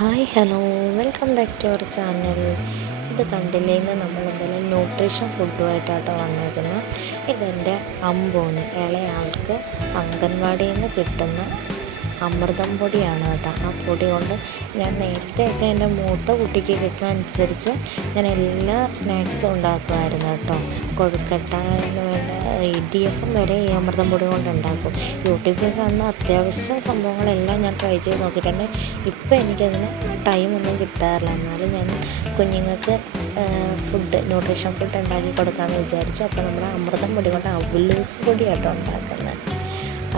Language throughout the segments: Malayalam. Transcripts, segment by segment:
Hi hello welcome back to our channel. ഇത് കണ്ടില്ലേ, ഇന്ന് നമ്മളെന്തായാലും ന്യൂട്രീഷൻ ഫുഡുമായിട്ടാട്ടോ വന്നേക്കുന്നത്. ഇതെൻ്റെ അമ്പൂന് ഇളയാൾക്ക് അംഗൻവാടിയിൽ നിന്ന് കിട്ടുന്ന അമൃതം പൊടിയാണ് കേട്ടോ. ആ പൊടി കൊണ്ട് ഞാൻ നേരത്തെയൊക്കെ എൻ്റെ മൂത്ത കുട്ടിക്ക് കിട്ടുന്ന അനുസരിച്ച് ഞാൻ എല്ലാ സ്നാക്സും ഉണ്ടാക്കുമായിരുന്നു കേട്ടോ. കൊഴുക്കട്ട എന്ന് വേണ്ട ഇടിയപ്പം വരെ ഈ അമൃതം പൊടി കൊണ്ട് ഉണ്ടാക്കും. യൂട്യൂബിൽ കാണുന്ന അത്യാവശ്യം സംഭവങ്ങളെല്ലാം ഞാൻ ട്രൈ ചെയ്ത് നോക്കിയിട്ടുണ്ട്. ഇപ്പം എനിക്കതിന് ടൈമൊന്നും കിട്ടാറില്ല. എന്നാലും ഞാൻ കുഞ്ഞുങ്ങൾക്ക് ന്യൂട്രീഷൻ ഫുഡ് ഉണ്ടാക്കി കൊടുക്കാമെന്ന് വിചാരിച്ചു. അപ്പോൾ നമ്മുടെ അമൃതം പൊടി കൊണ്ട് അവലൂസ് പൊടിയാട്ടോ ഉണ്ടാക്കുന്നത്.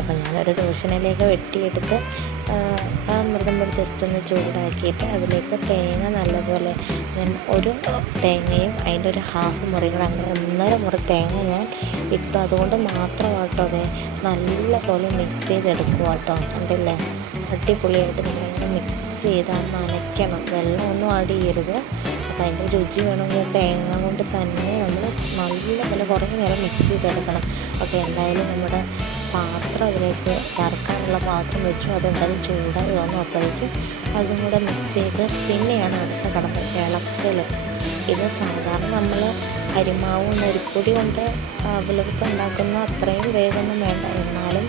അപ്പം ഞാനൊരു ദോശയിലേക്ക് വെട്ടിയെടുത്ത് ആ അമൃതം പൊടി ജസ്റ്റ് ഒന്ന് ചൂടാക്കിയിട്ട് അതിലേക്ക് തേങ്ങ നല്ലപോലെ ഞാൻ ഒരു തേങ്ങയും അതിൻ്റെ ഒരു ഹാഫ് മുറികൾ, അങ്ങനെ 1.5 മുറി തേങ്ങ ഞാൻ ഇട്ടു. അതുകൊണ്ട് മാത്രമാട്ടോ അതെ നല്ലപോലെ മിക്സ് ചെയ്തെടുക്കുക കേട്ടോ. കണ്ടില്ലേ, അടിപൊളിയായിട്ട് നമ്മളിങ്ങനെ മിക്സ് ചെയ്ത് നനയ്ക്കണം. വെള്ളമൊന്നും ആഡ് ചെയ്യരുത്. അപ്പോൾ അതിൻ്റെ രുചി വേണമെങ്കിൽ തേങ്ങ കൊണ്ട് തന്നെ നമ്മൾ നല്ലപോലെ കുറേ നേരം മിക്സ് ചെയ്തെടുക്കണം. ഓക്കെ, എന്തായാലും നമ്മുടെ പാത്രം അതിലേക്ക് വറുക്കാനുള്ള പാത്രം വെച്ചു. അതെന്തായാലും ചൂടായി വന്നു. അപ്പോഴേക്കും അതും കൂടെ മിക്സ് ചെയ്ത് പിന്നെയാണ് അടുത്ത കടന്ന് ഇളക്കൽ. ഇത് സാധാരണ നമ്മൾ അരിമാവും അരിപ്പൊടി കൊണ്ട് അവലൂസ് ഉണ്ടാക്കുന്ന അത്രയും വേഗമൊന്നും വേണ്ട. എന്നാലും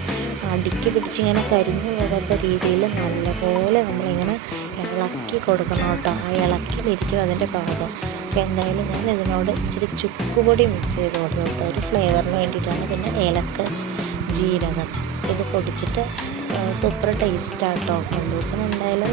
അടുക്കി പിടിച്ചിങ്ങനെ കരിഞ്ഞു പോകാത്ത രീതിയിൽ നല്ലപോലെ നമ്മളിങ്ങനെ ഇളക്കി കൊടുക്കണം കേട്ടോ. ആ ഇളക്കിലിരിക്കും അതിൻ്റെ പാകം. അപ്പോൾ എന്തായാലും ഞാൻ ഇതിനോട് ഇച്ചിരി ചുക്കുപൊടി മിക്സ് ചെയ്ത് കൊടുത്തു കേട്ടോ, ഒരു ഫ്ലേവറിന് വേണ്ടിയിട്ടാണ്. പിന്നെ ഏലക്ക, ജീരകം ഇത് പൊടിച്ചിട്ട് സൂപ്പർ ടേസ്റ്റാട്ടോ. അവലൂസിന് എന്തായാലും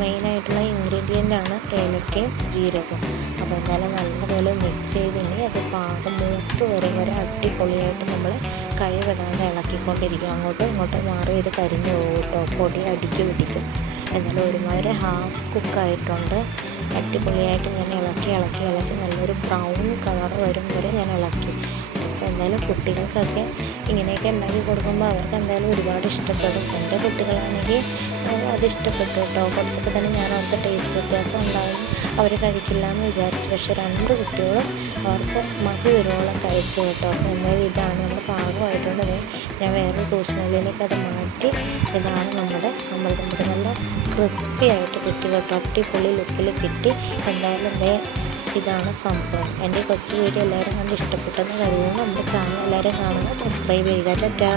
മെയിനായിട്ടുള്ള ഇൻഗ്രീഡിയൻ്റാണ് ഏലക്കയും ജീരകവും. അപ്പോൾ എന്തായാലും നല്ലപോലെ മിക്സ് ചെയ്തിനി അത് പാകം മൂത്ത് വരെ അടിപൊളിയായിട്ട് നമ്മൾ കൈ വിടാതെ ഇളക്കിക്കൊണ്ടിരിക്കും. അങ്ങോട്ടും ഇങ്ങോട്ടും മാറി ഇത് കരിഞ്ഞു പോകും കേട്ടോ, പൊടി അടിക്ക് പിടിക്കും. എന്നാലും ഒരുമാതിരി ഹാഫ് കുക്കായിട്ടുണ്ട്. അടിപൊളിയായിട്ട് ഞാൻ ഇളക്കി നല്ലൊരു ബ്രൗൺ കളർ വരും വരെ ഞാൻ ഇളക്കി. അപ്പോൾ എന്തായാലും കുട്ടികൾക്കൊക്കെ ഇങ്ങനെയൊക്കെ ഉണ്ടാക്കി കൊടുക്കുമ്പോൾ അവർക്ക് എന്തായാലും ഒരുപാട് ഇഷ്ടപ്പെടും. എൻ്റെ കുട്ടികളാണെങ്കിൽ അത് ഇഷ്ടപ്പെട്ടു കേട്ടോ. കൊടുത്തപ്പോൾ തന്നെ ഞാൻ അവർക്ക് ടേസ്റ്റ് വ്യത്യാസം ഉണ്ടാവും, അവർ കഴിക്കില്ല എന്ന് വിചാരിച്ചു. പക്ഷേ 2 കുട്ടികളും അവർക്ക് മതി വരുവോളം കഴിച്ചു കേട്ടോ. എന്നാലും ഇതാണ് നമ്മുടെ പാകമായിട്ടുണ്ട്. ഞാൻ വേറെ ദോശയിലേക്ക് അത് മാറ്റി. ഇതാണ് നമ്മുടെ അമൃതം പൊടി നല്ല ക്രിസ്പി ആയിട്ട് കിട്ടി കേട്ടോ. അടിപൊളി ലുക്കിൽ കിട്ടി. എന്തായാലും ഇതാണ് സംഭവം. എൻ്റെ കൊച്ചു വീഡിയോ എല്ലാവരും കണ്ട് ഇഷ്ടപ്പെട്ടെന്ന് കരുതുന്നു. നമ്മുടെ ചാനൽ എല്ലാവരും കാണുക, സബ്സ്ക്രൈബ് ചെയ്യുക. ടാറ്റാ.